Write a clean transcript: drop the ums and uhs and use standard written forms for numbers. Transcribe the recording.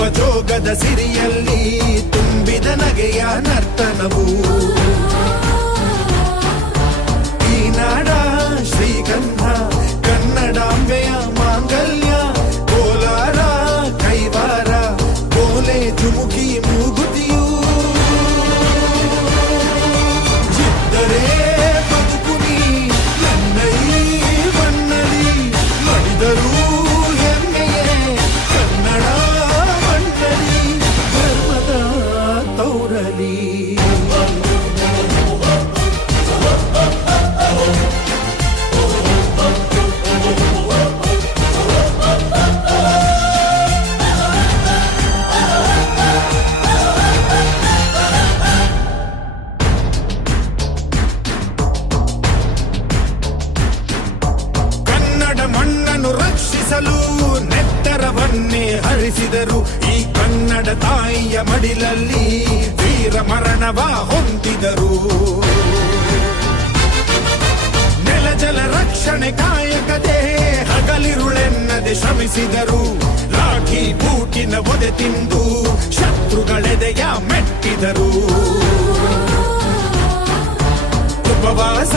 ನಗುವ ಜೋಗದ ಸಿರಿಯಲ್ಲಿ ತುಂಬಿದ ನಗೆಯ ನರ್ತನವು ಈ ನಾಡ ಶ್ರೀಗಂಧ ಕನ್ನಡಾಂಬೆಯ ಮಾಂಗಲ್ಯ ಕೋಲಾರ ಕೈವಾರ ಕೋಲೆ ಜುಮುಕಿ ಮೂಗುತಿಯು ಚಿತ್ತರೇ ಬದುಕುನಿ ನನ್ನೈ ಮನ್ನಲಿ ಮಡಿದರು ಹೆಮ್ಮೆಯೇ ಕನ್ನಡ ಮಣ್ಣಲಿ ಧರ್ಮದ ತೌರಲಿ ಮಣ್ಣನ್ನು ರಕ್ಷಿಸಲು ನೆತ್ತರವನ್ನೇ ಹರಿಸಿದರು ಈ ಕನ್ನಡ ತಾಯಿಯ ಮಡಿಲಲ್ಲಿ ವೀರ ಮರಣವ ಹೊಂದಿದರು ನೆಲಜಲ ರಕ್ಷಣೆ ಕಾಯಕತೆ ಹಗಲಿರುಳೆನ್ನದೆ ಶ್ರಮಿಸಿದರು ಲಾಠಿ ಬೂಟಿನ ಒದೆ ತಿಂದು ಶತ್ರುಗಳೆದೆಯ ಮೆಟ್ಟಿದರು ಉಪವಾಸ